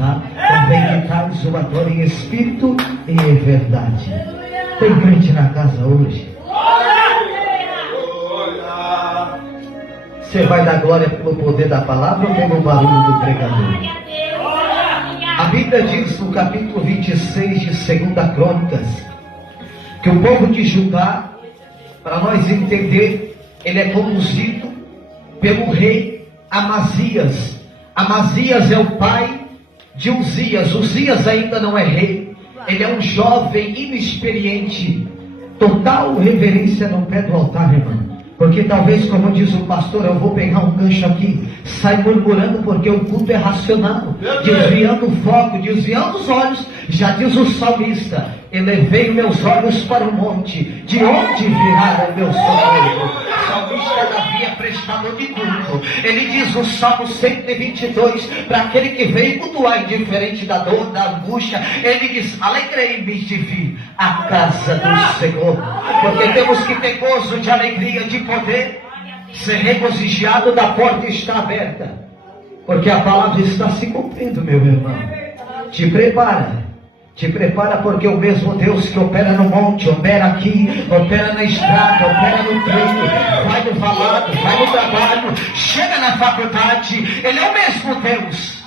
tá? Convém que tais o adore em espírito e em verdade. Tem crente na casa hoje? Você vai dar glória pelo poder da palavra ou pelo barulho do pregador? A Bíblia diz no capítulo 26 de 2 Crônicas que o povo de Judá, para nós entender, ele é conduzido pelo rei Amazias. Amazias é o pai de Uzias. Uzias ainda não é rei. Ele é um jovem inexperiente. Total reverência no pé do altar, irmão. Porque talvez, como diz o pastor, eu vou pegar um gancho aqui, sai murmurando porque o culto é racional, desviando o foco, desviando os olhos. Já diz o salmista: elevei meus olhos para o monte, de onde virá o meu socorro? O salmista Davi é prestador de culto. Ele diz no Salmo 122, para aquele que veio cultuar indiferente da dor, da angústia, ele diz: alegrei-me de vir à casa do Senhor. Porque temos que ter gozo de alegria, de poder ser regozijado, da porta está aberta, porque a palavra está se cumprindo, meu irmão. Te prepara, porque o mesmo Deus que opera no monte, opera aqui, opera na estrada, opera no treino, vai no falado, vai no trabalho, chega na faculdade. Ele é o mesmo Deus.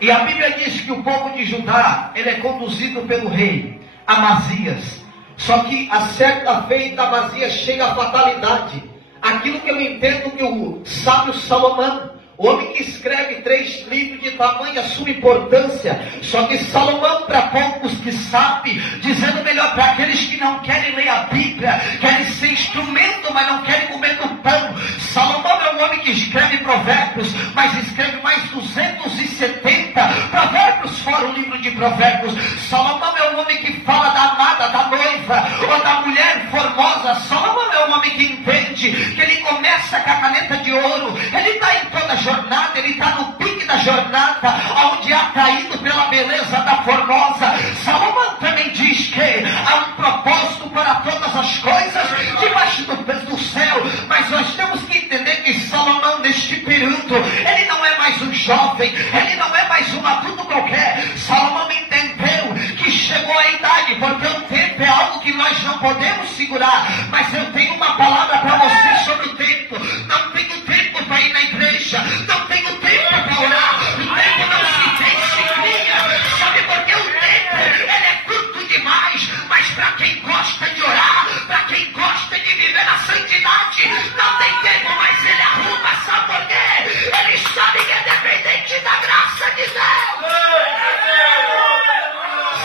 E a Bíblia diz que o povo de Judá, ele é conduzido pelo rei Amazias. Só que a certa feita Amazias chega à fatalidade. Aquilo que eu entendo que o sábio Salomão, o homem que escreve 3 livros de tamanha sua importância, só que Salomão, para poucos que sabem, dizendo melhor para aqueles que não querem ler a Bíblia, querem ser instrumento, mas não querem comer do pão. Salomão é um homem que escreve provérbios, mas escreve mais 270 provérbios fora o livro de provérbios. Salomão é um homem que fala da amada, da noiva, ou da mulher formosa. Salomão é um homem que entende que ele começa com a caneta de ouro, ele está em toda a jornada, ele está no pique da jornada, onde é atraído pela beleza da formosa. Salomão também diz que há um propósito para todas as coisas debaixo do céu, mas nós temos que entender que Salomão, neste período, ele não é mais um jovem, ele não é mais um adulto qualquer. Salomão entendeu que chegou a idade, porque o tempo é algo que nós não podemos segurar. Mas eu tenho uma palavra para você sobre o tempo. Não tenho tempo para ir na igreja, não tenho tempo para orar. O tempo não se tem, se cria. Sabe por que o tempo ele é curto demais? Mas para quem gosta de orar, para quem gosta de viver na santidade, não tem tempo, mas ele arruma. Sabe por quê? Ele sabe que é dependente da graça de Deus.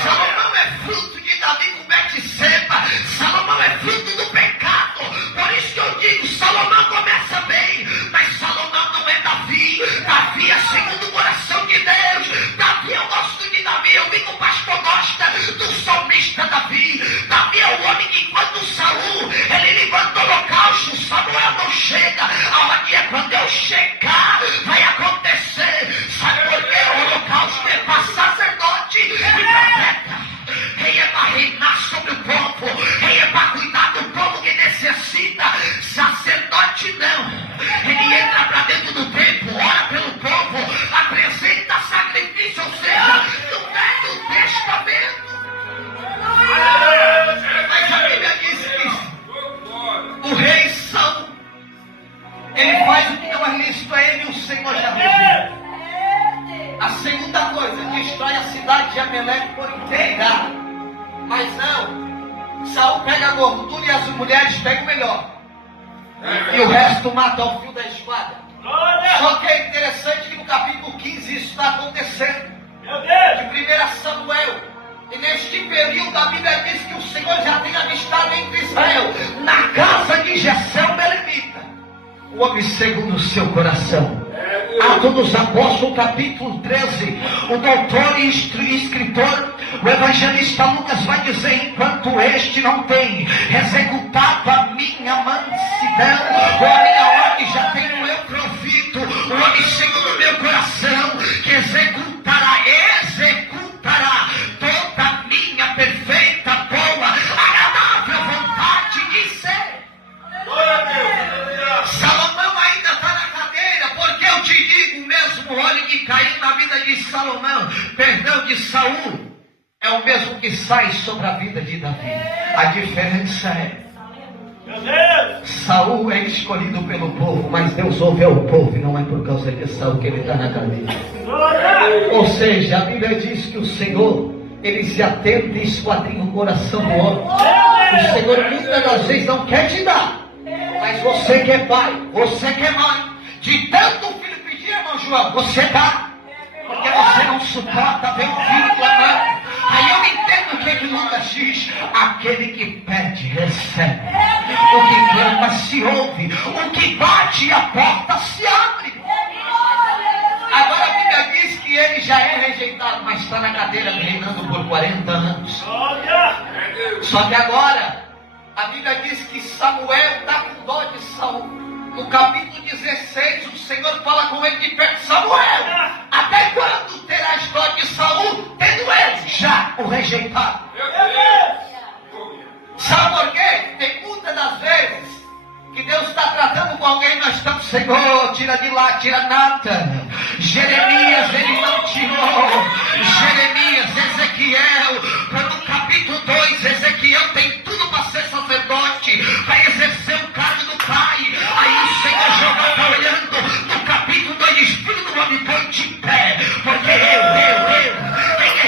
Salomão é fruto de Davi com Betseba. Salomão é fruto do pecado. Por isso que eu digo, Salomão começa bem, mas Salomão não é Davi. Davi é segundo o coração de Deus. Davi, eu gosto de Davi. Eu vi que o pastor gosta do salmista Davi. Davi é o homem que, quando Saul ele levanta o holocausto, Samuel não chega. Aonde é quando eu chegar vai acontecer. Sabe por quê? O holocausto é para sacerdote e profeta. Quem é para reinar sobre o povo, quem é para cuidar do povo que necessita. Sacerdote não. Ele entra para dentro do templo, ora pelo povo, apresenta sacrifício, ou seja, no Velho Testamento. Mas a Bíblia diz que o rei Saul, ele faz o que não é lícito a ele, e o Senhor já reviu. A segunda coisa, destrói a cidade de Ameleque por inteira. Mas não, Saul pega a gordura e as mulheres pegam o melhor, e o resto mata ao fio da espada. Só que é interessante que no capítulo 15 isso está acontecendo, de 1 Samuel. E neste período a Bíblia diz que o Senhor já tem avistado entre Israel, na casa de Jessé o Belemita, o homem segundo o seu coração. Atos dos Apóstolos, capítulo 13, o doutor e escritor, o evangelista Lucas vai dizer: enquanto este não tem executado a minha mansidão, ou a minha ordem, já tenho eu provido o homem segundo o meu coração, que executará toda a minha perfeita, boa, agradável vontade de ser. Salomão ainda está na cadeira, porque eu te digo, o mesmo óleo que caiu na vida de Salomão perdão de Saul é o mesmo que sai sobre a vida de Davi. A diferença é: Saul é escolhido pelo povo, mas Deus ouve ao povo, e não é por causa de Saul que ele está na cadeia. Ou seja, a Bíblia diz que o Senhor, ele se atenta e esquadrinha o coração do homem. O Senhor muitas das vezes não quer te dar, mas você que é pai, você que é mãe, de tanto o filho pedir, irmão João, você dá, porque você não suporta ver o filho clamando. Aí eu entendo o que Lucas diz: aquele que pede, recebe. O que clama se ouve. O que bate, a porta se abre. Agora a Bíblia diz que ele já é rejeitado, mas está na cadeira reinando por 40 anos. Só que agora a Bíblia diz que Samuel está com dó de Saul. No capítulo 16, o Senhor fala com ele de perto: Samuel, até quando terás dó de Saul, tendo ele já o rejeitado? Sabe por quê? Tem muitas das vezes que Deus está tratando com alguém, nós estamos: Senhor, tira de lá, tira nada. Jeremias, ele não tirou. Jeremias, Ezequiel, no capítulo 2, Ezequiel tem tudo para ser sacerdote, para exercer o cargo do pai. Aí o Senhor Jeová está olhando no capítulo 2, Espírito do homem, põe de pé, porque quem é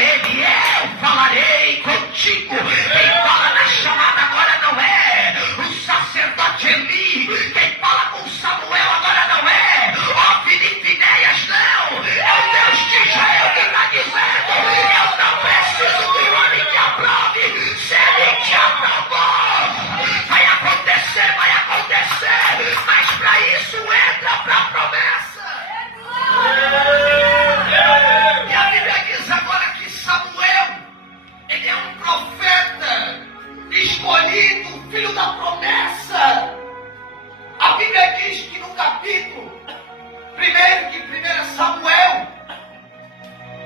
ele? Eu falarei contigo. Quem fala na chamada agora não é o sacerdote Eli, quem fala com Samuel agora não é Ofni e Finéias, não, é o Deus de Israel que está dizendo: eu não preciso de um homem que aprove, se ele te aprovou, vai acontecer, mas para isso entra para a promessa. E a Bíblia diz agora que Samuel, ele é um profeta escolhido, filho da promessa. A Bíblia diz que no capítulo 1 Samuel,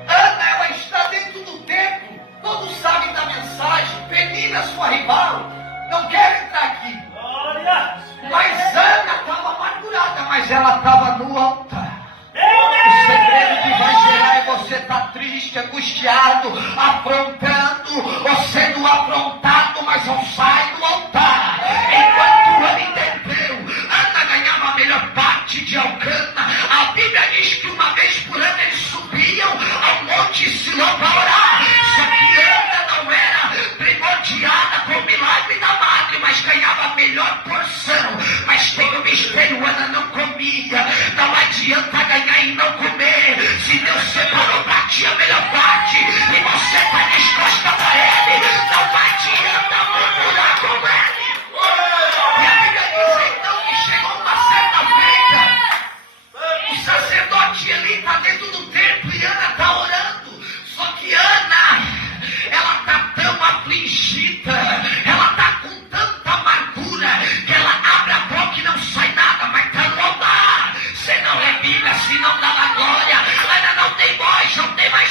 Ana, ela está dentro do templo. Todos sabem da mensagem. Penina, sua rival, não quer entrar aqui. Mas Ana estava amargurada, mas ela estava no altar. O segredo que vai gerar é você estar triste, angustiado, afrontando, ou sendo afrontado, mas não sai do altar. Enquanto Ana entendeu, Ana ganhava a melhor parte de Elcana. A Bíblia diz que uma vez por ano eles subiam ao Monte Siló para orar. Só que Ana não era primordiada com o milagre da madre, mas ganhava a melhor porção. Mas tem um mistério: Ana não comia. Não adianta ganhar e não comer. Se Deus separou para ti a melhor parte e você está disposta para ele, não adianta murmurar com ele. E a Bíblia diz então que chegou uma certa feita, o sacerdote Eli está dentro do templo e Ana está orando. Só que Ana, ela está tão afligida, ela está com tanta amargura, que ela abre a boca e não sai nada, mas está no altar. Se não é Bíblia, se não dá na glória, Ana não tem voz, não tem mais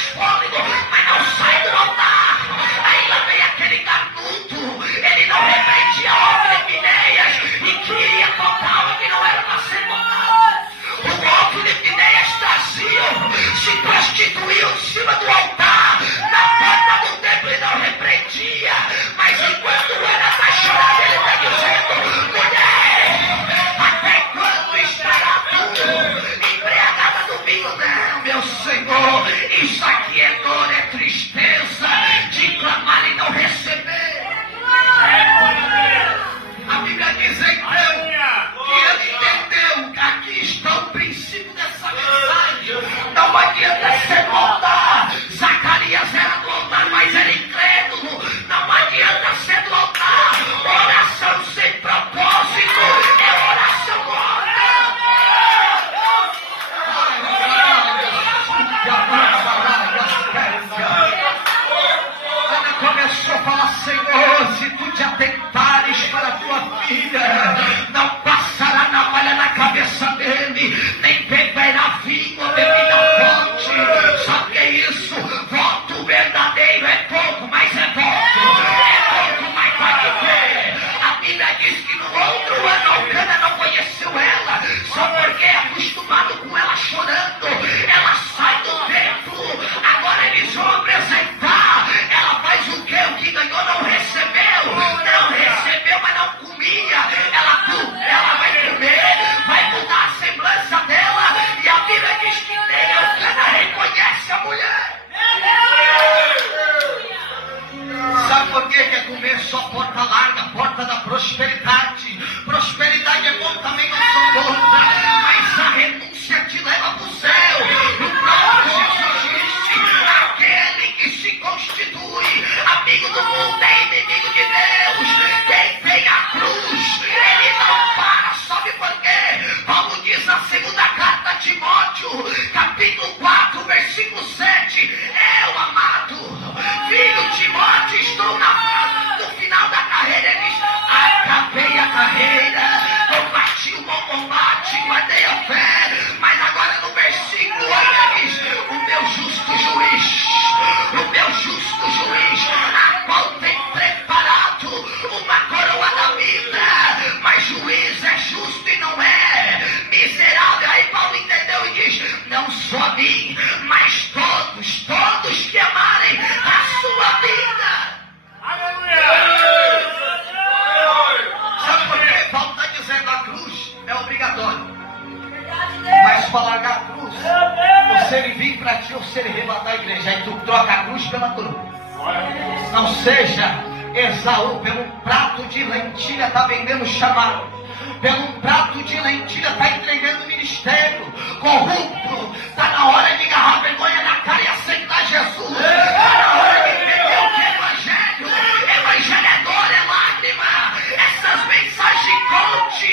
vir para ti ou se ele arrebatar a igreja. Aí tu troca a cruz pela cruz. Não seja Esaú, pelo prato de lentilha está vendendo chamado, pelo prato de lentilha está entregando ministério corrupto. Está na hora de agarrar vergonha na cara e aceitar Jesus. Está na hora de entender o que é evangelho. Evangelho é dor, é lágrima. Essas mensagens de coach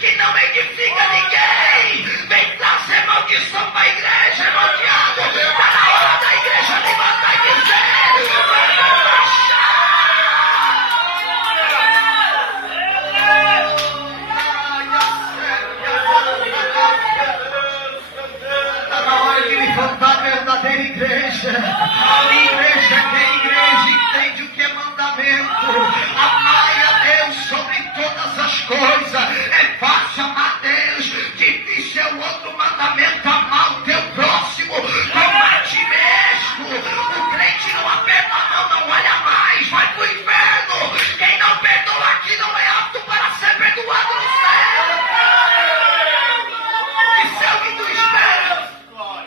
que não edifica ninguém, vem trazer maldição para a igreja, irmão Tiago. Está na hora da igreja levantar e dizer: levantar a verdadeira igreja. A igreja que é igreja, entende o que é mandamento. Amai a Deus sobre todas as coisas. É fácil amar a Deus, difícil é o outro mandamento: amar o teu próximo como a ti mesmo. O crente não aperta a mão, não olha mais, vai pro inferno. Quem não perdoa aqui não é apto para ser perdoado no céu. Que céu que tu espera?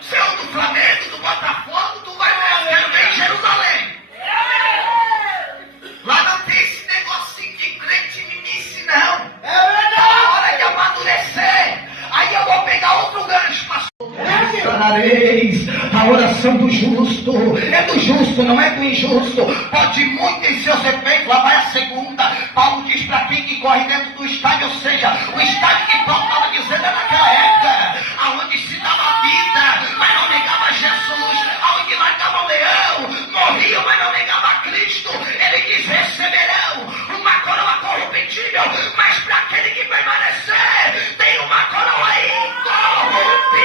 Céu do Flamengo, do Botafogo, tu vai ver em Jerusalém. Lá não tem esse negocinho de crente mimice, não. É a hora de amadurecer. Aí eu vou pegar outro gancho, pastor. Sanareis a oração do justo. É do justo, não é do injusto. Pode muito em seus efeitos. Lá vai a segunda. Paulo diz para quem que corre dentro do estádio, ou seja, o estádio que Paulo estava dizendo é naquela época, aonde se dava vida, mas não negava Jesus, aonde largava o leão, morriam, mas não negava Cristo. Ele diz: receberão uma coroa corruptível, mas para aquele que permanecer, tem uma coroa incorruptível.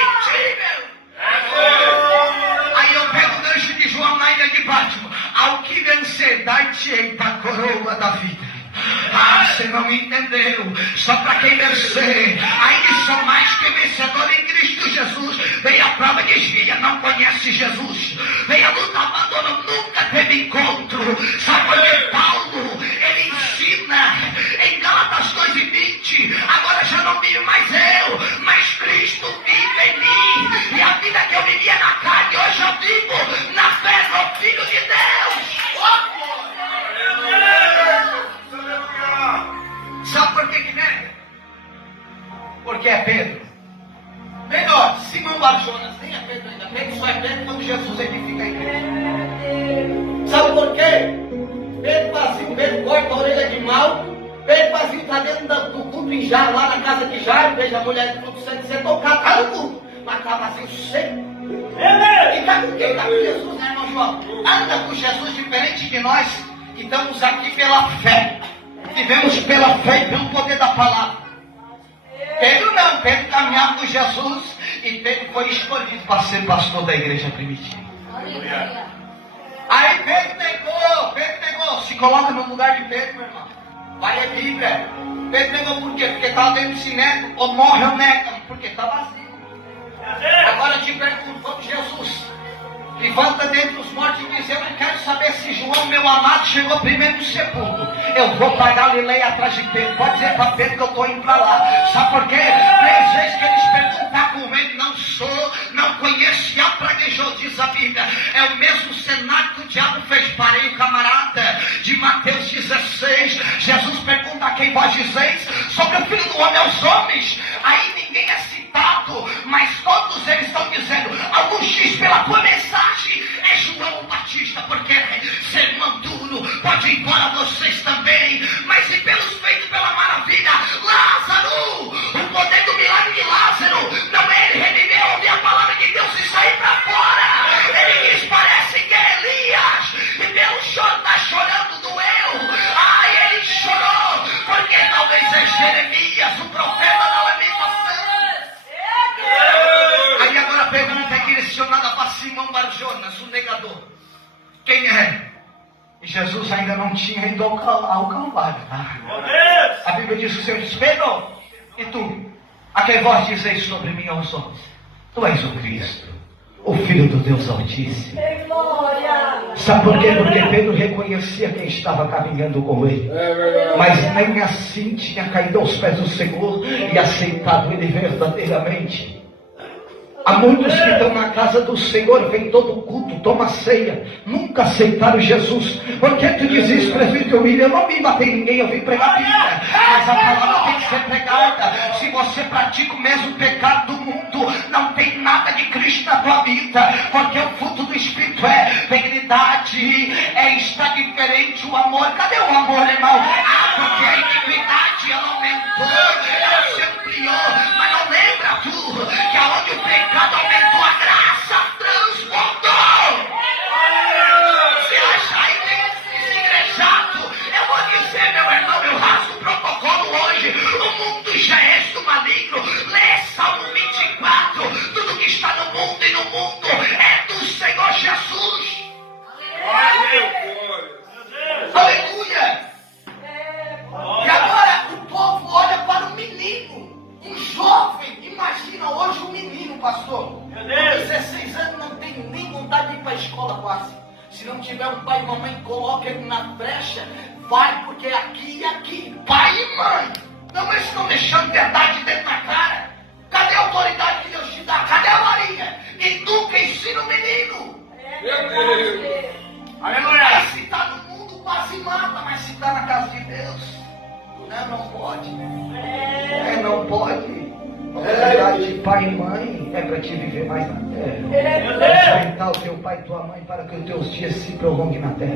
Aí eu pego o gancho de João na ilha de Patmos: ao que vencer, dar-te-ei a coroa da vida. Ah, você não entendeu. Só para quem vencer, ainda são mais que vencedor em Cristo Jesus. Vem a prova, desvia, não conhece Jesus. Vem a luta, abandono, nunca teve encontro. Sabe por que Paulo, ele ensina em Gálatas 2:20: agora já não vive mais eu, mas Cristo vive em mim. E a vida que eu vivia na carne, hoje eu vivo na fé no Filho de Deus. Sabe por que nega? Porque é Pedro. Melhor, Simão Barjonas nem é Pedro ainda. Pedro só é Pedro quando Jesus edifica a igreja. Sabe por quê? Pedro Vazio, Pedro corta a orelha de mal. Pedro Vazio está dentro do culto em Jairo, lá na casa de Jairo. Veja a mulher do culto sendo ser tocada, está no culto, mas está vazio seco. E está com quem? Está com Jesus, né, irmão João? Anda com Jesus, diferente de nós que estamos aqui pela fé. Vivemos pela fé e pelo poder da palavra. Pedro não, Pedro caminhava com Jesus e Pedro foi escolhido para ser pastor da igreja primitiva. Aí Pedro negou, se coloca no lugar de Pedro, meu irmão. Vai a Bíblia. Pedro negou por quê? Porque estava dentro do cinema, ou morre ou nega, porque está vazio. Agora eu te pergunto, vamos Jesus, levanta dentre os mortos e diz: eu não quero saber se João, meu amado, chegou primeiro no sepulcro. Eu vou para Galileia atrás de Pedro. Pode dizer para Pedro que eu estou indo para lá. Sabe por quê? 3 vezes que eles perguntam com ele: não sou, não conheço, e a praguejou, diz a Bíblia. É o mesmo cenário que o diabo fez para ele, camarada, de Mateus 16. Jesus pergunta: a quem vós dizeis? Sobre o Filho do Homem aos homens. Aí ninguém é citado, mas todos eles estão dizendo: alguns diz pela tua mensagem é João Batista, porque sermão duro, pode ir embora vocês também, mas e pelos feitos, pela maravilha, Lázaro, o poder do milagre de Lázaro, não é ele reviver, ouvir a palavra de Deus e sair para fora. Ele diz: parece que é Elias, e pelo choro está chorando, doeu. Ai, ele chorou, porque talvez é Jeremias, o profeta da lamentação. Aí agora a pergunta é direcionada para Simão Barjonas, o negador. Quem é? E Jesus ainda não tinha ido ao Calvário. A Bíblia diz que o Senhor diz: Pedro, e tu? A quem vós dizeis sobre mim aos homens? Tu és o Cristo, o Filho do Deus Altíssimo. Sabe por quê? Porque Pedro reconhecia quem estava caminhando com ele, mas nem assim tinha caído aos pés do Senhor e aceitado ele verdadeiramente. Há muitos que estão na casa do Senhor, vem todo culto, toma ceia, nunca aceitaram Jesus. Por que tu diz isso, presbítero William? Eu não vim bater em ninguém, eu vim pregar a Bíblia. Mas a palavra tem que ser pregada. Se você pratica o mesmo pecado do mundo, não tem nada de Cristo na tua vida. Porque o fruto do Espírito é benignidade, está diferente o amor. Cadê o amor, irmão? Porque a iniquidade ela aumentou, ela se ampliou. Mas não lembra tu que aonde o pecado aumentou, a graça transbordou. Você acha aí desigrejado? Eu vou dizer, meu irmão, eu rasgo o protocolo hoje. O mundo já é do maligno. Lê Salmo 24. Tudo que está no mundo e no mundo é do Senhor Jesus. Aleluia. E agora o povo olha para o menino, um jovem. Imagina hoje um menino, pastor, com 16 anos, não tem nem vontade de ir para a escola quase. Se não tiver um pai e uma mãe, coloca ele na brecha, vai, porque é aqui e aqui. Pai e mãe, não estão deixando verdade dentro da cara. Cadê a autoridade que Deus te dá? Cadê a Maria? Educa, ensina o menino. Meu Deus. Aleluia. Se está no mundo, quase mata, mas se está na casa de Deus, não pode. Não pode. A verdade de pai e mãe é para te viver mais na terra. Respeitar o teu pai e tua mãe para que os teus dias se prolonguem na terra.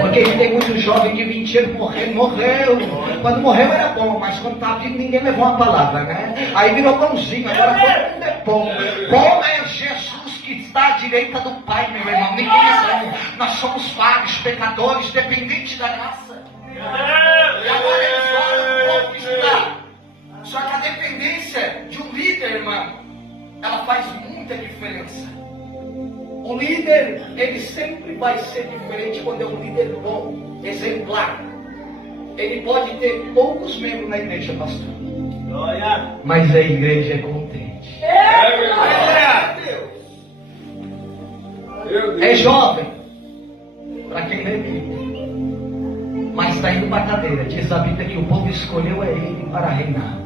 Porque tem muito jovem de 20 anos morreu. Quando morreu era bom, mas quando estava vivo ninguém levou uma palavra, né? Aí virou bonzinho, agora todo mundo é bom. Bom é Jesus que está à direita do Pai, meu irmão. Ninguém é bom. Nós somos falhos, pecadores, dependentes da graça. E agora eles olham o povo que está. Só que a dependência de um líder, irmão, ela faz muita diferença. O líder, ele sempre vai ser diferente quando é um líder bom, exemplar. Ele pode ter poucos membros na igreja, pastor, mas a igreja é contente. É jovem, para quem lê Bíblia, mas está indo para a cadeira. Diz a Bíblia que o povo escolheu é ele para reinar.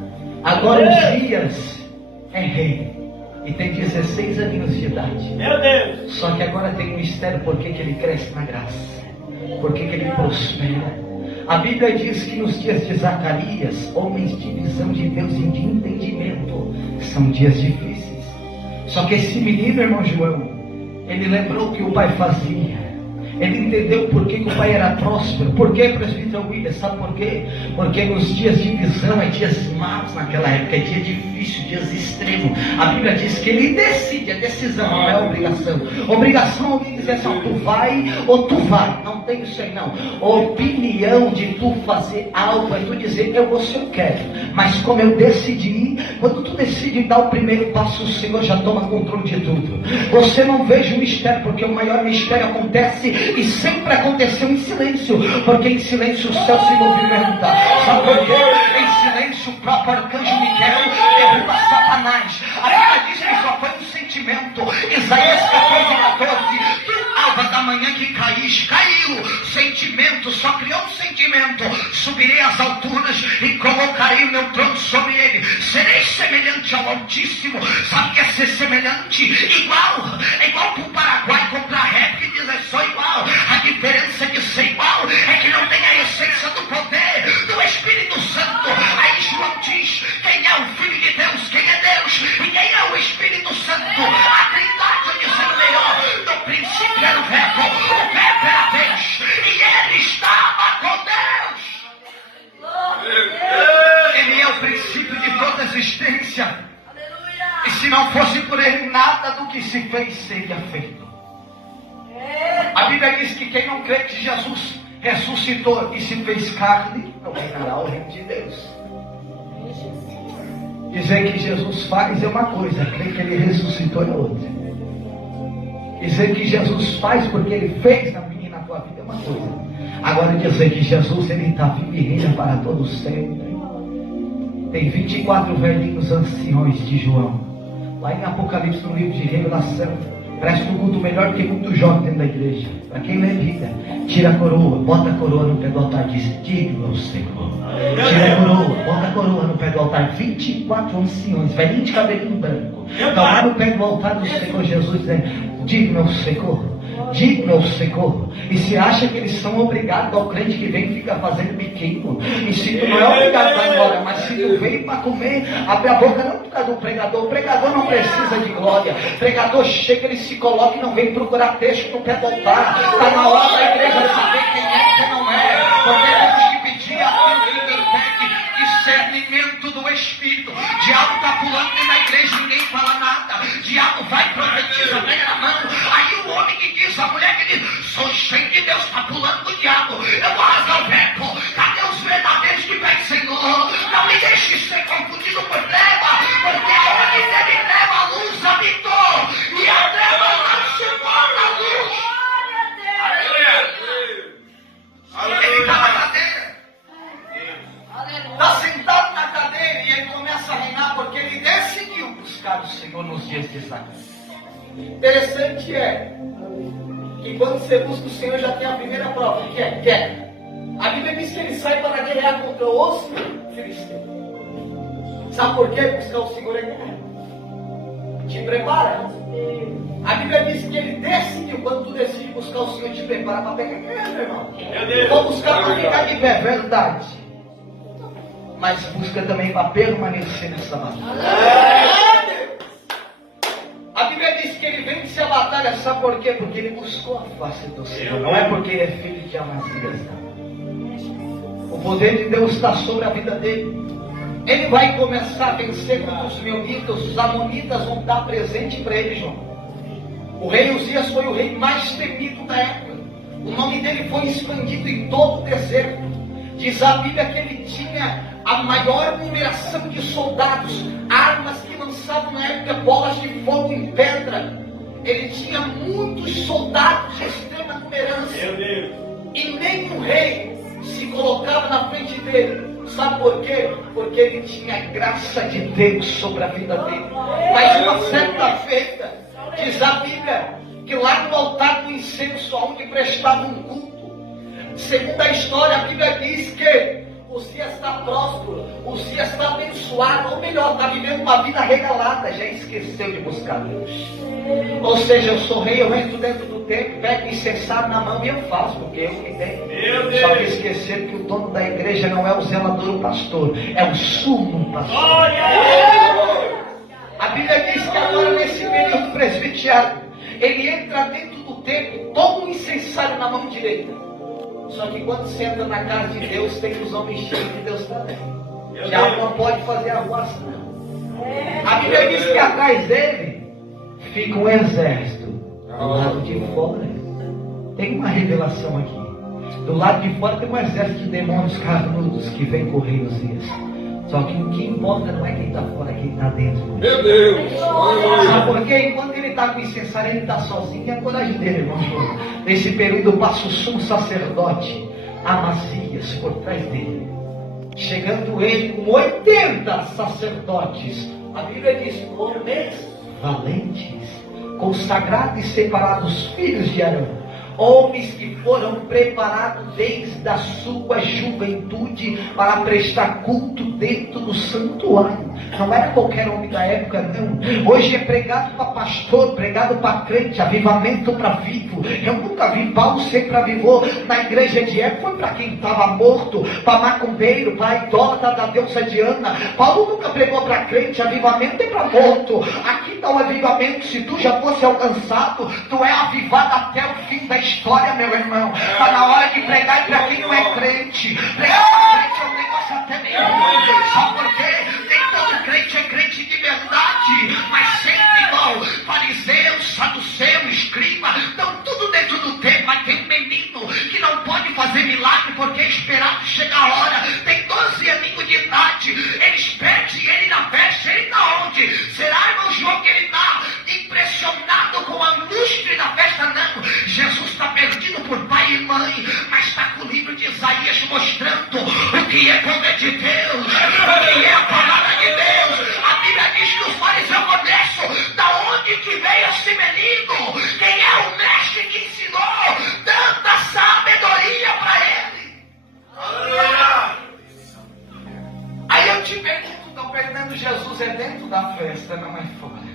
Agora Uzias é rei e tem 16 aninhos de idade. Meu Deus! Só que agora tem um mistério por que ele cresce na graça, por que ele prospera. A Bíblia diz que nos dias de Zacarias, homens de visão de Deus e de entendimento, são dias difíceis. Só que esse menino, irmão João, ele lembrou o que o pai fazia. Ele entendeu por que o pai era próspero. Por que, presbítero William? Sabe por quê? Porque nos dias de visão é dias maus naquela época, é dia difícil, dias extremos. A Bíblia diz que ele decide, é decisão, não é obrigação. Obrigação é alguém dizer assim, tu vai ou tu vai. Não tem isso aí não. Opinião de tu fazer algo é tu dizer, eu vou se eu quero. Mas como eu decidi, quando tu decide dar o primeiro passo, o Senhor já toma controle de tudo. Você não veja o mistério, porque o maior mistério acontece e sempre aconteceu em silêncio, porque em silêncio o céu se movimenta. Sabe por quê? Em silêncio o próprio arcanjo Miguel derruba Satanás. A Bíblia diz que só foi um sentimento. Isaías 14:14. Alva da manhã que caís, caiu. Sentimento, só criou um sentimento. Subirei às alturas e colocarei o meu trono sobre ele. Serei semelhante ao Altíssimo. Sabe o que é ser semelhante? Igual. É igual para o Paraguai comprar rap que diz é só igual. A diferença de ser igual é que não tem a essência do poder do Espírito Santo. Aí João diz, quem é o Filho de Deus, quem é Deus e quem é o Espírito Santo. A Trindade dizendo melhor, no princípio era o verbo era Deus e ele estava com Deus. Ele é o princípio de toda a existência. E se não fosse por ele, nada do que se fez seria feito. A Bíblia diz que quem não crê que Jesus ressuscitou e se fez carne, não reinará o reino de Deus. Dizer que Jesus faz é uma coisa, crer que ele ressuscitou é outra. Dizer que Jesus faz porque ele fez na minha e na tua vida é uma coisa. Agora dizer que Jesus ele está vivo e reina para todos sempre. Tem 24 velhinhos anciões de João. Lá em Apocalipse, no livro de Revelação, Presta um culto melhor que muito jovem dentro da igreja. Para quem lê Bíblia, tira a coroa, bota a coroa no pé do altar e diz: digno é o Senhor. Tira a coroa, bota a coroa no pé do altar. 24 anciões, velhinho de cabelinho branco, estão lá no pé do altar do Senhor Jesus, dizendo: digno é o Senhor. Digno é o Senhor. E se acha que eles são obrigados ao crente que vem e fica fazendo biquinho. E se tu não é obrigado a ir embora, mas se tu veio para comer, abre a boca não por causa do pregador. O pregador não precisa de glória. O pregador chega, ele se coloca e não vem procurar texto no pé do altar. Está na hora da igreja saber quem é e quem não é. Porque temos que pedir a Deus discernimento do Espírito. Diabo está pulando dentro da igreja, ninguém fala nada. Diabo vai, profetiza, pega na mão. Aí o homem que diz, a mulher que diz: sou cheio de Deus, está pulando do diabo. Eu vou rasgar o beco. Cadê os verdadeiros que pedem: Senhor, não me deixe ser confundido por treva, porque onde ele leva a luz habitou, e a treva não suporta a luz. Ele está na cadeira, está sentado na cadeira, e ele começa a reinar porque ele decidiu buscar o Senhor nos dias de Isaac. Interessante é que quando você busca o Senhor, já tem a primeira prova, que é guerra. A Bíblia diz que ele sai para guerrear contra os filisteus. Sabe por quê? Buscar o Senhor é guerra. Te prepara. A Bíblia diz que ele decidiu. Quando tu decide buscar o Senhor, te prepara para pegar guerra, meu irmão. Vou buscar para ficar de pé, verdade. Mas busca também para permanecer nessa batalha. A Bíblia diz que ele vence a batalha, sabe por quê? Porque ele buscou a face do Senhor. Não é porque ele é filho de Amazias, não. O poder de Deus está sobre a vida dele. Ele vai começar a vencer contra os meunitas. Os amonitas vão dar presente para ele, João. O rei Uzias foi o rei mais temido da época. O nome dele foi expandido em todo o deserto. Diz a Bíblia que ele tinha a maior numeração de soldados, armas que lançavam na época bolas de fogo em pedra. Ele tinha muitos soldados de extrema numerância. E nenhum rei se colocava na frente dele. Sabe por quê? Porque ele tinha a graça de Deus sobre a vida dele. Mas uma certa feita, diz a Bíblia, que lá no altar do incenso, onde prestava um culto, segundo a história, a Bíblia diz que Uzias está próspero, Uzias está abençoado, ou melhor, está vivendo uma vida regalada, já esqueceu de buscar Deus. Ou seja, eu sou rei, eu entro dentro do templo, pego o incensário na mão e eu faço, porque eu que tenho. Só que esquecer que o dono da igreja não é o zelador, o pastor, é o sumo pastor. A Bíblia diz que agora nesse período presbiteriano, ele entra dentro do templo, toma um incensário na mão direita. Só que quando você entra na casa de Deus, tem os homens cheios de Deus também. Já não pode fazer arruaça, não. A Bíblia diz que atrás dele fica um exército. Do lado de fora tem uma revelação aqui. Do lado de fora tem um exército de demônios carnudos que vem correr os dias. Só que o que importa não é quem está fora, é quem está dentro. Meu Deus! Sabe por quê? Enquanto ele está com o incensário, ele está sozinho. E a coragem dele, irmão João. Nesse período passa o sumo sacerdote Amazias por trás dele. Chegando ele com 80 sacerdotes. A Bíblia diz: homens valentes, consagrados e separados, filhos de Arão. Homens que foram preparados desde a sua juventude para prestar culto dentro do santuário. Não era qualquer homem da época, não. Hoje é pregado para pastor, pregado para crente, avivamento para vivo. Eu nunca vi Paulo ser para vivo na igreja de época. Foi para quem estava morto, para macumbeiro, para idólatra da deusa Diana. Paulo nunca pregou para crente, avivamento é para morto. Aqui está o avivamento. Se tu já fosse alcançado, tu é avivado até o fim da história, meu irmão. Está na hora de pregar para quem não é crente. Pregar para crente é um negócio até meio ruim. Sabe por quê? Nem todo crente é crente de verdade. Mas sempre igual. Fariseu, saduceu, escriba, estão tudo dentro do templo. Mas tem um menino que não pode fazer milagre porque é esperado chegar a hora. Tem 12 aninhos de idade. Eles pedem ele na festa. Ele está onde? Será, irmão João, que ele está impressionado com a lustre da festa? Não. Jesus está perdido por pai e mãe, mas está com o livro livro de Isaías mostrando o que é poder de Deus, o que é a palavra de Deus. A Bíblia diz que o fariseu honesto, da onde que veio esse menino? Quem é o mestre que ensinou tanta sabedoria para ele? Aí eu te pergunto, estão perdendo Jesus é dentro da festa, não é fora.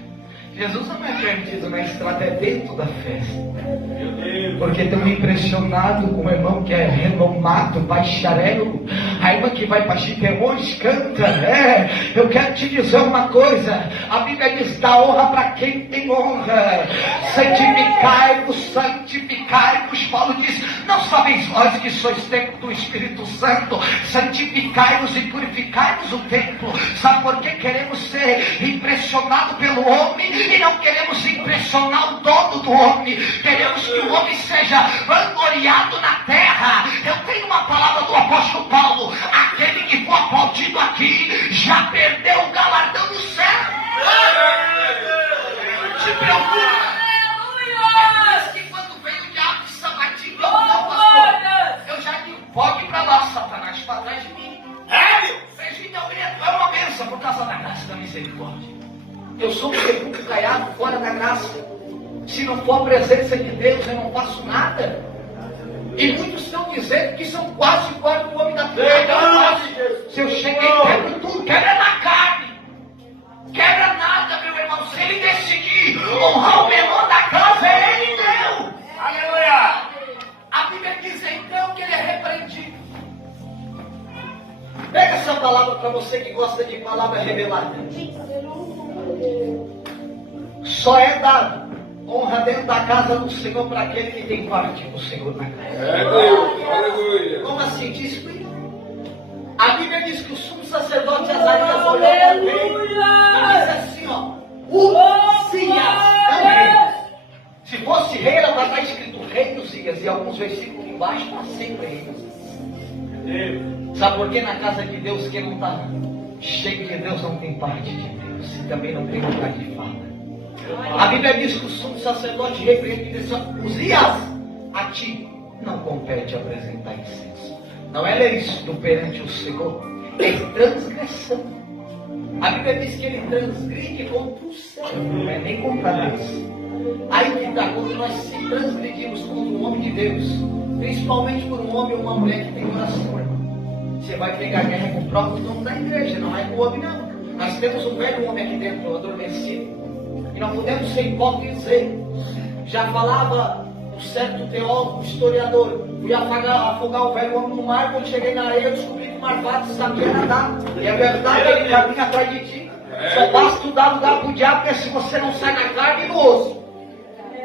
Jesus não é perdido na estrada, é dentro da festa. Porque estão impressionados com o irmão que é renomado, bacharel. A irmã que vai para Chiquemões canta. Eu quero te dizer uma coisa. A Bíblia diz: dá honra para quem tem honra. Santificai-vos, santificai-vos. Paulo diz: não sabeis vós que sois templo do Espírito Santo. Santificai-vos e purificai-vos o templo. Sabe por que queremos ser impressionados pelo homem e não queremos impressionar o dono do homem? Queremos que o homem seja vangloriado na terra. Eu tenho uma palavra do apóstolo Paulo: aquele que for aplaudido aqui já perdeu o galardão do céu. Não te preocupa. Diz que quando veio o diabo de Sabatinho, não, pastor, eu já digo: pode ir para lá, Satanás, para trás de mim. Então, é uma bênção por causa da graça e da misericórdia. Eu sou um sepulcro caiado fora da graça. Se não for a presença de Deus, eu não faço nada. E muitos estão dizendo que são quase iguais ao homem da terra. Se eu cheguei, quebro tudo, quebra na carne. Quebra nada, meu irmão. Se ele decidir honrar o menor da casa, é ele, Deus. Aleluia. A Bíblia diz então que ele é repreendido. Pega essa palavra para você que gosta de palavra revelada. Só é dado honra dentro da casa do Senhor para aquele que tem parte com o Senhor na casa. Como assim? Diz que a Bíblia diz que o sumo sacerdote Azarias olhou para o rei e disse assim: ó, Uzias, não rei. Se fosse rei, era para estar escrito rei Uzias, e alguns versículos embaixo está sempre rei Uzias. Sabe por que na casa de Deus quem não está cheio de Deus não tem parte de Deus e também não tem lugar de fala? A Bíblia diz que o sumo sacerdote repreende e diz: Uzias, a ti não compete apresentar incenso. Não é lícito perante o Senhor, é transgressão. A Bíblia diz que ele transgride contra o céu, não é nem contra nós. Aí que está, quando nós se transgredimos contra um homem de Deus, principalmente por um homem ou uma mulher que tem coração, irmão, você vai pegar guerra com o próprio dono da igreja, não é com o homem, não. Nós temos um velho homem aqui dentro, adormecido, e não podemos ser hipócritas. Já falava um certo teólogo, historiador: fui afogar o velho homem no mar, quando cheguei na areia, eu descobri que o marvado sabia nadar. E é verdade, ele caminha atrás de ti. Só basta tu dar lugar para o diabo, porque se você não sai na carne e no osso.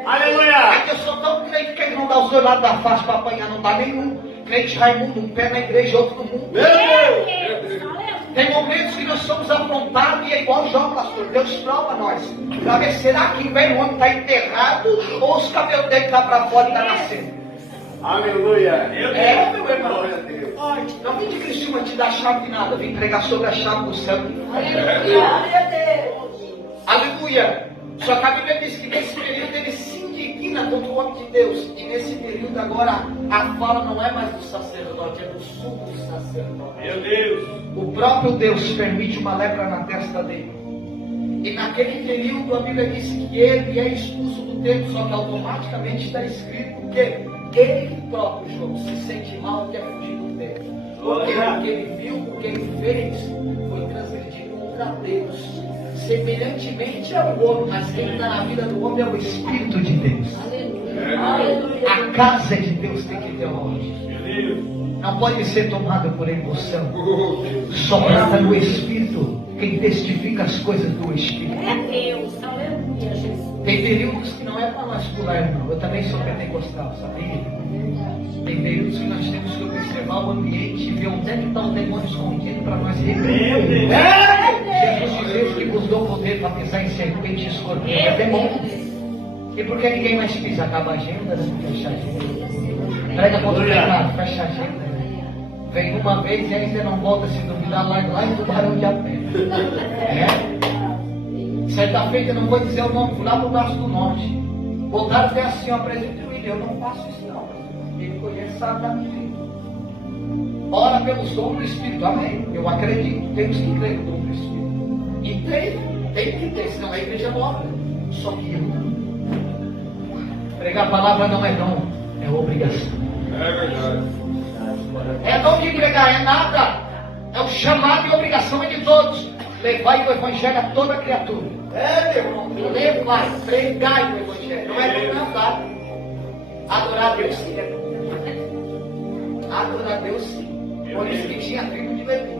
Aleluia! É que eu sou tão crente que ele não dá os dois lados da face para apanhar, não dá nenhum. Crente Raimundo, um pé na igreja e outro no mundo. Meu Deus! Tem momentos que nós somos afrontados e é igual João, pastor. Deus prova nós. Para ver, será que o velho homem está enterrado ou os cabelos dele estão para fora e está nascendo? Aleluia! É, meu irmão. Não vim de Criciúma te dar chave de nada, vim entregar sobre a chave do céu. Aleluia! Aleluia! Só que a Bíblia diz que nesse período ele se indigna contra o homem de Deus. E nesse período agora a fala não é mais do sacerdote, é do sumo sacerdote. Meu Deus! O próprio Deus permite uma lepra na testa dele. E naquele período a Bíblia diz que ele é expulso do templo, só que automaticamente está escrito que ele próprio, João, se sente mal e quer fugir do templo. Porque o que ele viu, o que ele fez, foi transgredir contra Deus. Semelhantemente ao homem, mas quem está na vida do homem é o Espírito de Deus. Aleluia. A casa de Deus tem que ter ordem. Não pode ser tomada por emoção. Só trata no Espírito. Quem testifica as coisas do Espírito. É Deus. Aleluia, Jesus. Tem períodos que não é para nós pular, irmão. Eu também sou pentecostal, sabia? Tem períodos que nós temos que observar o ambiente e ver onde é que está o demônio escondido para nós repreender. Jesus disse que nos deu poder para pisar em serpente e escorpião. É demônio. E por que ninguém mais pisa? Acaba a agenda, né? Fecha a agenda. Prega contra o pecado, fecha a agenda. Vem uma vez e aí você não volta, se duvidar, lá em Tubarão de Apé. Certa feita, eu não vou dizer o nome, fui lá para o Braço do Norte. Voltaram até assim, ó, presente William, eu não faço isso não. Ele conhece, sabe da minha vida. ora pelos dons do Espírito. Amém. Eu acredito, temos que crer no dom do Espírito. E tem que ter, senão a igreja morre. Só que pregar a palavra não é dom, é obrigação. É verdade. É dom de pregar, é nada. É o chamado e obrigação é de todos. Levai o evangelho a toda criatura. É, meu irmão. Levai, pregai o evangelho. Não é dom, não, tá? Adorar a Deus sim, é dom. Adorar a Deus sim. Por isso que tinha a tribo de Levi.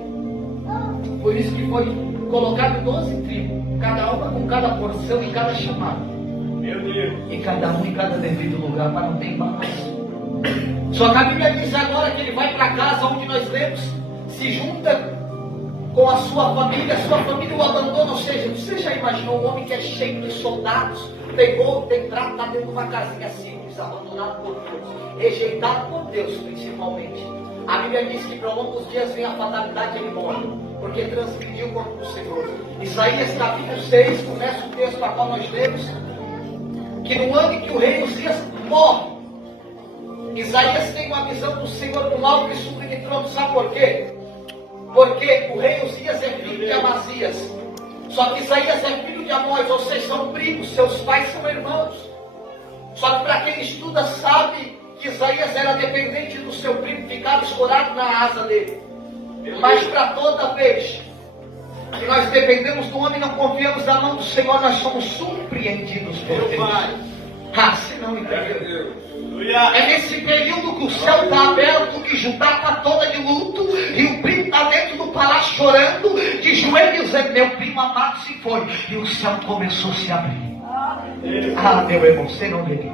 Por isso que foi colocado 12 tribos, cada uma com cada porção e cada chamado. Meu Deus. E cada um em cada devido lugar, para não ter embaraço. Só que a Bíblia diz agora que ele vai para casa onde nós lemos, se junta com a sua família o abandona. Ou seja, você já imaginou um homem que é cheio de soldados, pegou, está dentro de uma casinha simples, abandonado por Deus, rejeitado por Deus principalmente. A Bíblia diz que por longos dias vem a fatalidade e ele morre, porque transgrediu o corpo do Senhor. Isaías capítulo 6, começa o texto para qual nós lemos, que no ano em que o rei Uzias morre, Isaías tem uma visão do Senhor no alto e sublime trono. Sabe por quê? Porque o rei Uzias é filho de Amazias. Só que Isaías é filho de Amós, ou seja, são primos, seus pais são irmãos. Só que para quem estuda sabe que Isaías era dependente do seu primo, ficava escorado na asa dele. Mas para toda vez que nós dependemos do homem, não confiamos na mão do Senhor, nós somos surpreendidos por Deus. Se não entendeu. É nesse período que o céu está aberto, que Judá está toda de luto, e o primo está dentro do palácio chorando, de joelhos, meu primo amado se foi, e o céu começou a se abrir. Meu irmão, você não vê.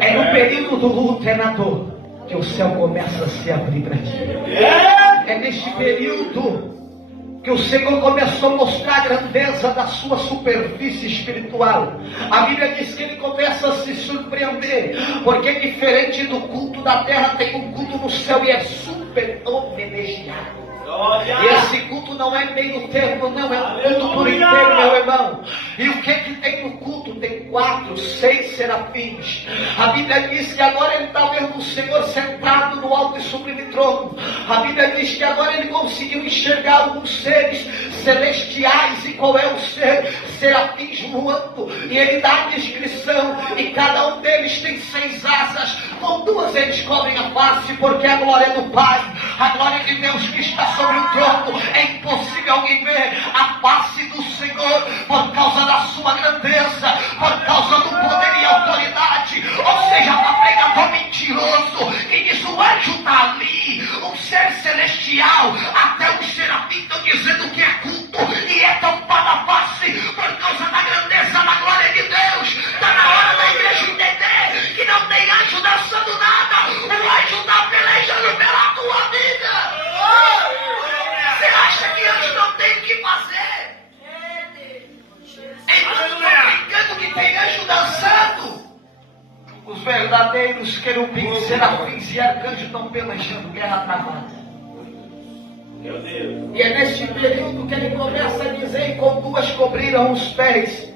É no período do luto, é na dor, que o céu começa a se abrir para ti. É neste período que o Senhor começou a mostrar a grandeza da sua superfície espiritual. A Bíblia diz que ele começa a se surpreender, porque diferente do culto da terra, tem um culto no céu e é super homenageado. E esse culto não é meio termo, não, é um culto por inteiro, meu irmão. E o que tem no culto? Tem 4, 6 serafins. A Bíblia diz que agora ele está vendo o Senhor sentado no alto e sublime trono. A Bíblia diz que agora ele conseguiu enxergar alguns seres celestiais. E qual é o ser? Serafins voando. E ele dá a descrição. E cada um deles tem 6 asas. Com 2 eles cobrem a face, porque a glória é do Pai. A glória de Deus que está sobre o trono. É impossível alguém ver a face do Senhor por causa da sua grandeza, por causa do poder e autoridade. Ou seja, para pregador mentiroso que diz o anjo está ali, um ser celestial, até os serafins estão dizendo que é culto e é tampado a face por causa da grandeza da glória de Deus. Está na hora da igreja entender que não tem anjo dançando nada, o anjo está pelejando pela tua vida. Você acha que anjo não tem o que fazer? Enquanto estão brincando que tem anjo dançando, os verdadeiros querubins, serafins e arcanjos estão pelejando, guerra travada. Meu Deus. E é neste período que ele começa a dizer: e com 2 cobriram os pés.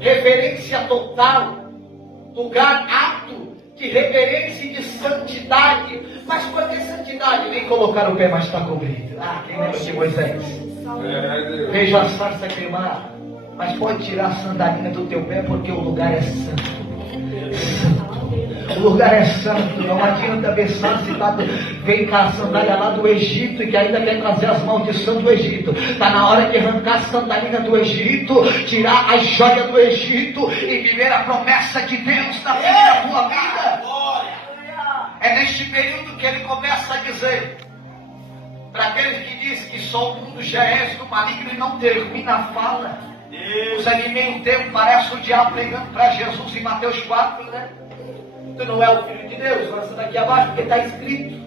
Reverência total, lugar apto de reverência e de santidade. Mas por que santidade? Nem colocar o pé, mas está cobrido. Quem lembra de Moisés? Veja a sarça queimar, mas pode tirar a sandalinha do teu pé, porque o lugar é santo. O lugar é santo. Não adianta ver santo, vem com a sandália lá do Egito, e que ainda quer trazer as maldições do Egito. Está na hora de arrancar a sandalinha do Egito, tirar a joia do Egito e viver a promessa de Deus na vida da tua vida. É neste período que ele começa a dizer para aqueles que dizem que só o mundo já é do maligno e não termina a fala. Os ali meio tempo parece o diabo pregando para Jesus em Mateus 4, né? Tu não é o Filho de Deus, lança daqui abaixo, porque está escrito.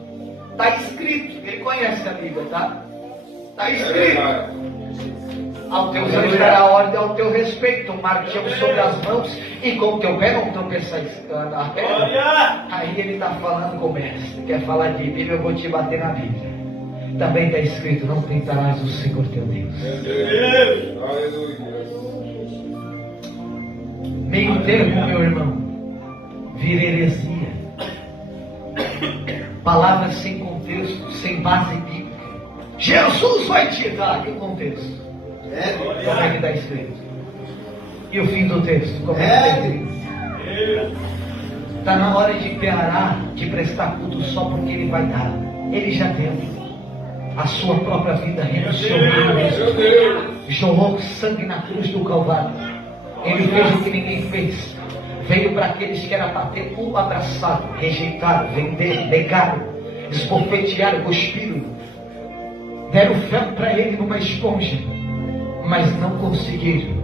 Está escrito. Ele conhece a Bíblia, tá? Está escrito. Ao teu Deus dará ordem ao teu respeito, um martelo sobre as mãos, e com o teu pé não tropeçar a pedra. Aí ele está falando com o mestre. Quer falar de Bíblia, eu vou te bater na Bíblia. Também está escrito: não tentarás o Senhor teu Deus. Meio termo, meu irmão, vira heresia. Palavras sem contexto Jesus vai te dar. E o contexto? Como é que está escrito? E o fim do texto? Como é que está escrito? Está na hora de parar de prestar culto só porque Ele vai dar. Ele já deu. A sua própria vida renunciou. Jorrou sangue na cruz do Calvário. Ele fez o que ninguém fez. Veio para aqueles que era para ter um abraçado, rejeitaram, venderam, negaram, esbofetearam, cuspiram. Deram ferro para ele numa esponja, mas não conseguiram.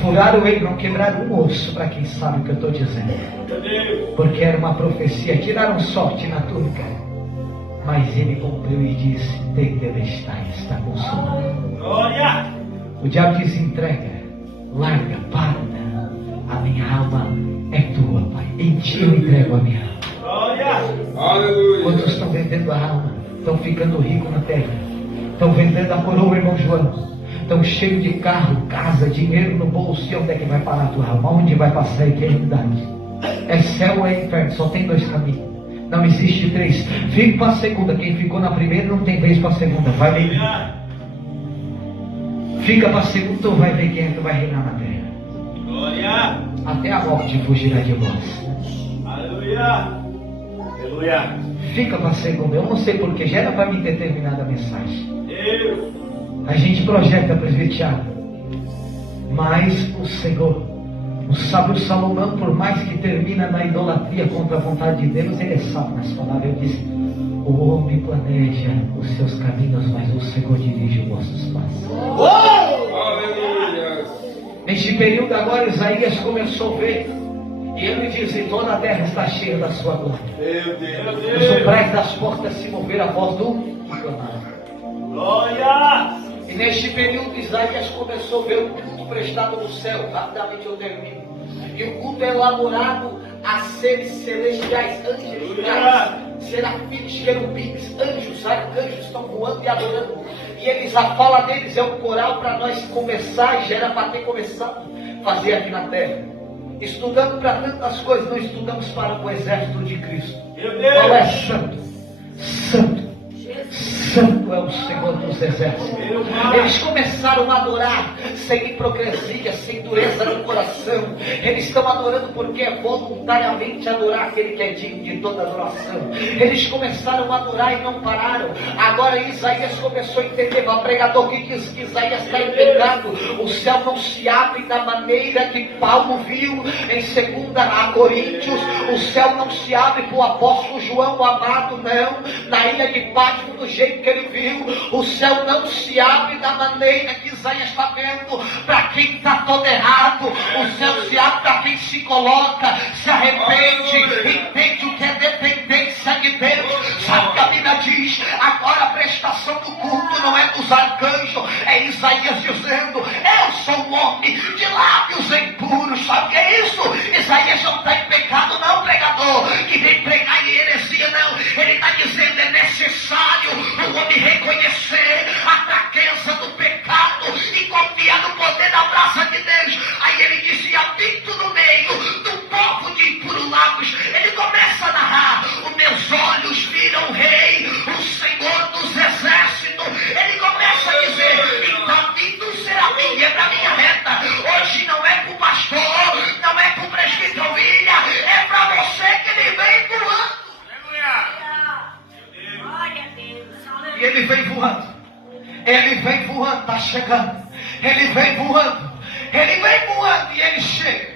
Furaram ele, não quebraram um osso, para quem sabe o que eu estou dizendo. Porque era uma profecia, tiraram sorte na túnica. Mas ele cumpriu e disse: Tetelestai, está consumado. O diabo diz: entrega, larga, para. A minha alma é tua, Pai. Em ti eu entrego a minha alma. Quantos estão vendendo a alma? Estão ficando ricos na terra. Estão vendendo a coroa, irmão João. Estão cheios de carro, casa, dinheiro no bolso. E onde é que vai parar a tua alma? Onde vai passar a eternidade? É céu ou é inferno? Só tem dois caminhos. Não existe três. Fique para a segunda. Quem ficou na primeira não tem vez para a segunda. Vai ver. Fica para a segunda ou vai ver quem é que vai reinar na terra. Até a morte fugirá de vós. Aleluia. Fica para a segunda. Eu não sei porque, já era para mim ter terminado a mensagem. A gente projeta presbiteriano, mas o Senhor, o sábio Salomão, por mais que termina na idolatria contra a vontade de Deus, ele é sábio nas palavras. Ele diz: o homem planeja os seus caminhos, mas o Senhor dirige os vossos passos. Aleluia. Neste período agora Isaías começou a ver, e ele diz: e toda a terra está cheia da sua glória. Meu Deus. Os umbrais das portas se moveram a voz do Glória. E neste período Isaías começou a ver o culto prestado no céu. Rapidamente eu termino. E o culto é elaborado a seres celestiais, angelicais, serafins, querubins, anjos, arcanjos estão voando e adorando. E eles, a fala deles é um coral para nós começar, e já era para ter começado a fazer aqui na terra. Estudando para tantas coisas, não estudamos para o exército de Cristo. Qual é santo? Santo. Santo é o Senhor dos exércitos. Eles começaram a adorar sem hipocrisia, sem dureza no coração. Eles estão adorando porque é voluntariamente adorar aquele que é digno de toda adoração. Eles começaram a adorar e não pararam. Agora Isaías começou a entender. O pregador que diz que Isaías está em pecado, o céu não se abre da maneira que Paulo viu em 2 Coríntios. O céu não se abre para o apóstolo João amado, não. Na ilha de Pátmos, do jeito que ele viu, o céu não se abre da maneira que Isaías está vendo para quem está todo errado. O céu se abre para quem se coloca, se arrepende, entende o que é dependência de Deus. Sabe o que a Bíblia diz? Agora a prestação do culto não é dos arcanjos, é Isaías dizendo: eu sou um homem de lábios impuros. Sabe o que é isso? Isaías não está em pecado, não, pregador, que vem pregar em heresia, não. Ele está dizendo: é necessário o homem reconhecer a fraqueza do pecado e confiar no poder da graça de Deus. Aí ele dizia: habito no meio do povo de impuros lábios. Ele começa a narrar: os meus olhos viram o rei, o Senhor dos exércitos. Ele começa a dizer: então vindo será minha, é para minha reta. Hoje não é para o pastor, não é para o presbítero William, é para você que ele vem voando. E ele vem voando. Ele vem voando, está chegando. Ele vem voando. Ele vem voando e ele chega.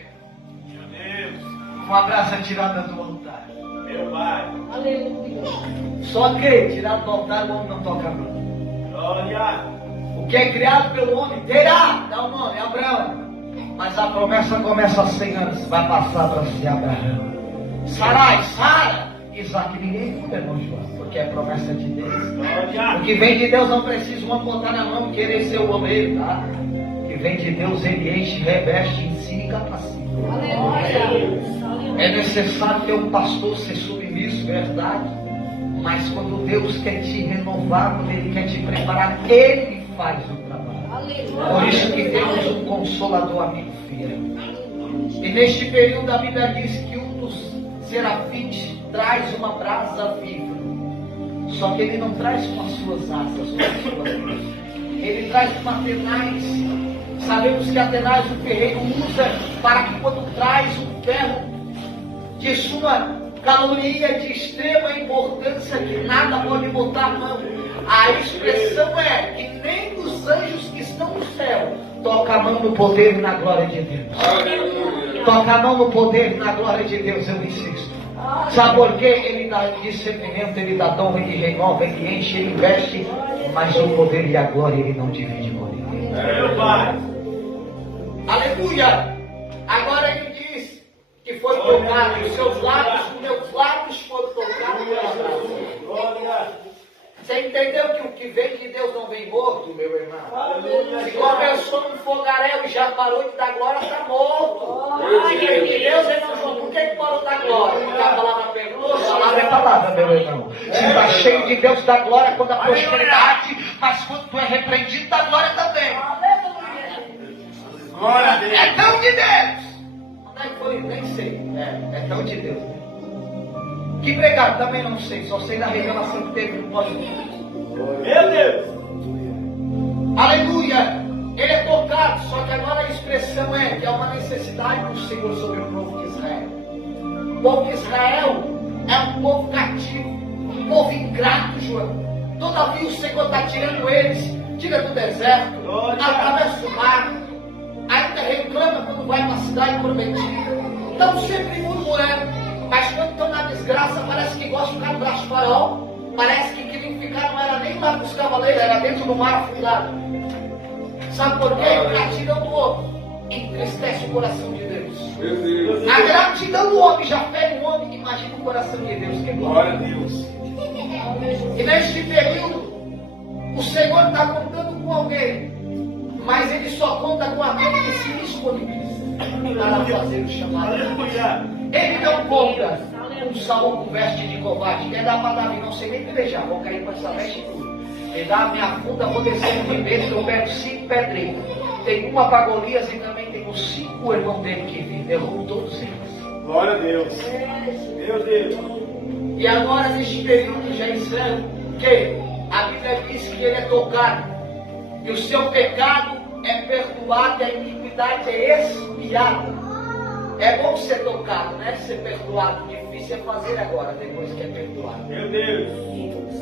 Com a brasa tirada do altar. Meu Pai. Aleluia. Só que tirado do altar o homem não toca bem. Glória. O que é criado pelo homem terá, dá o nome, Abraão. Mas a promessa começa há 100 anos. Vai passar para ser Abraão. Sarai, Sara. Isaac, ninguém muda, irmão João, porque é promessa de Deus. O que vem de Deus não precisa uma botar na mão e querer ser o obreiro, tá? O que vem de Deus, ele enche, reveste, ensina e capacita. Aleluia. É necessário ter um pastor ser submisso, verdade. Mas quando Deus quer te renovar, quando Ele quer te preparar, Ele faz o trabalho. Aleluia. Por isso que temos um consolador amigo fiel. E neste período a Bíblia diz que um dos serafins traz uma brasa viva. Só que ele não traz com as suas asas, com as suas mãos. Ele traz com Atenais. Sabemos que Atenais o ferreiro usa para que quando traz um ferro de sua caloria de extrema importância, que nada pode botar a mão. A expressão é que nem os anjos que estão no céu toca a mão no poder e na glória de Deus. Toca a mão no poder e na glória de Deus, eu insisto. Sabe por quê? Ele dá discernimento, ele dá dom, ele renova, ele enche, ele investe, mas o poder e a glória ele não divide com ninguém. Aleluia! Agora ele diz que foi tocado, os seus lábios, os meus lábios foram tocados pela graça. Você entendeu que o que vem de Deus não vem morto, meu irmão? Se começou no fogaréu e já parou de dar glória, está morto. Se veio de Deus, ele não falou, por que parou de dar glória? Porque a palavra perdoa, a palavra é palavra, meu irmão. Se está cheio de Deus, dá glória quando a prosperidade, mas quando tu é repreendido, dá glória também. Glória a Deus. É tão de Deus. Onde é que foi? Nem sei. É tão de Deus. Que pregado? Também não sei. Só sei da revelação que teve no pós-Cristo. Meu Deus. Aleluia. Ele é tocado. Só que agora a expressão é que há uma necessidade do Senhor sobre o povo de Israel. O povo de Israel é um povo cativo. Um povo ingrato, João. Todavia o Senhor está tirando eles. Tira do deserto. Atravessa o mar. Ainda reclama quando vai para a cidade prometida. Estão sempre murmurando. Mas quando estão na desgraça, parece que gostam de ficar no braço de Faraó. Parece que queriam ficar, não era nem lá com os cavaleiros, era dentro do mar afundado. Sabe por quê? A gratidão do homem entristece o coração de Deus. A gratidão do homem já fere o homem. Imagina o coração de Deus que é Glória a Deus. E neste período, o Senhor está contando com alguém. Mas ele só conta com aquele que se disponibiliza para fazer o chamado. Ele não conta com Saul com veste de covarde. Quer dar para Davi, não sei nem pelejar, vou cair com essa veste tudo. Me dá a minha funda, vou descer no ribeiro, eu pego 5 pedrinhas. Tem uma para Golias e também tem os 5 irmãos dele que vivem. Derrubo todos eles. Glória a Deus. Meu Deus. E agora neste período já encerro que a Bíblia diz que ele é tocado. E o seu pecado é perdoado e a iniquidade é expiada. É bom ser tocado, né? Ser perdoado. Difícil é fazer agora, depois que é perdoado. Meu Deus.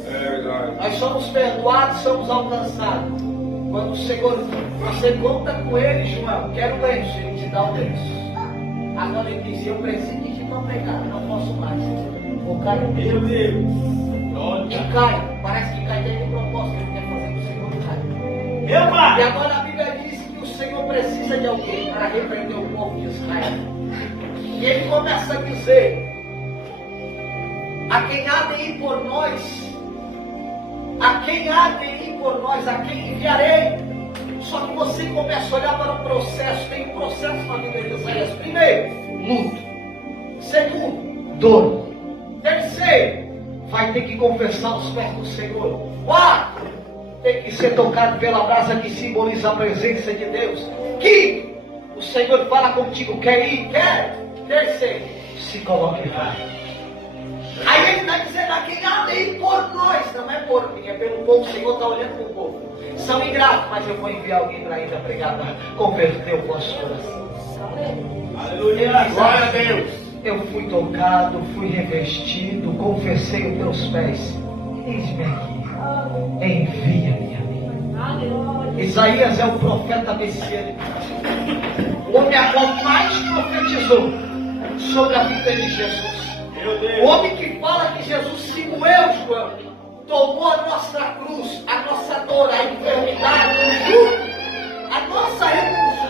É verdade. Nós somos perdoados, somos alcançados. Quando o Senhor, você conta com Ele, João, quero lenço, Ele te dá o lenço. Agora Ele diz, eu preciso de não pegar, não posso mais. Vou cair. Meu Deus. E cai, parece que cai dentro de propósito, Ele quer fazer que o Senhor caia. Meu Pai. E agora a Bíblia diz que o Senhor precisa de alguém para repreender o povo de Israel. E ele começa a dizer: a quem há de ir por nós, a quem há de ir por nós, a quem enviarei. Só que você começa a olhar para o processo. Tem um processo na vida de Isaías. Primeiro, luto. Segundo, dor. Terceiro, vai ter que confessar os pés do Senhor. Quarto, tem que ser tocado pela brasa que simboliza a presença de Deus. Quinto, o Senhor fala contigo, quer ir? Quer? Terceiro, se coloque e vai. Aí ele está dizendo, a quem há de ir por nós, não é por mim, é pelo povo. O Senhor está olhando para o povo. São ingratos, mas eu vou enviar alguém para ainda pregar, para converter o vosso coração. Aleluia. Glória a Deus. Eu fui tocado, fui revestido, confessei os teus pés. Eis-me aqui, envia-me a mim. Isaías é o profeta messiânico. O homem a qual mais profetizou sobre a vida de Jesus. O homem que fala que Jesus se moeu, João, tomou a nossa cruz, a nossa dor, a enfermidade, o jugo, a nossa renúncia,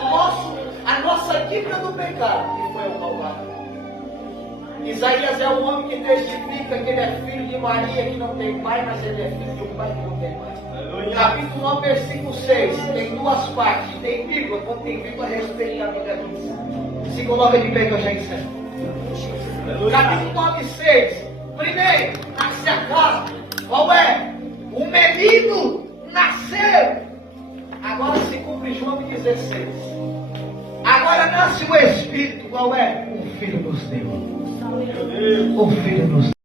a nossa dívida do pecado, e foi ao Calvário. Isaías é o homem que testifica que ele é filho de Maria, que não tem pai, mas ele é filho de um pai que não tem pai. Capítulo 9, versículo 6, tem duas partes, tem vírgula, quando tem vírgula, respeita a Bíblia diz. Se coloca de pé que eu já encerro. Capítulo 9, 6. Primeiro, nasce a casa. Qual é? O menino nasceu. Agora se cumpre João 16. Agora nasce o Espírito. Qual é? O Filho nos deu. O Filho nos deu.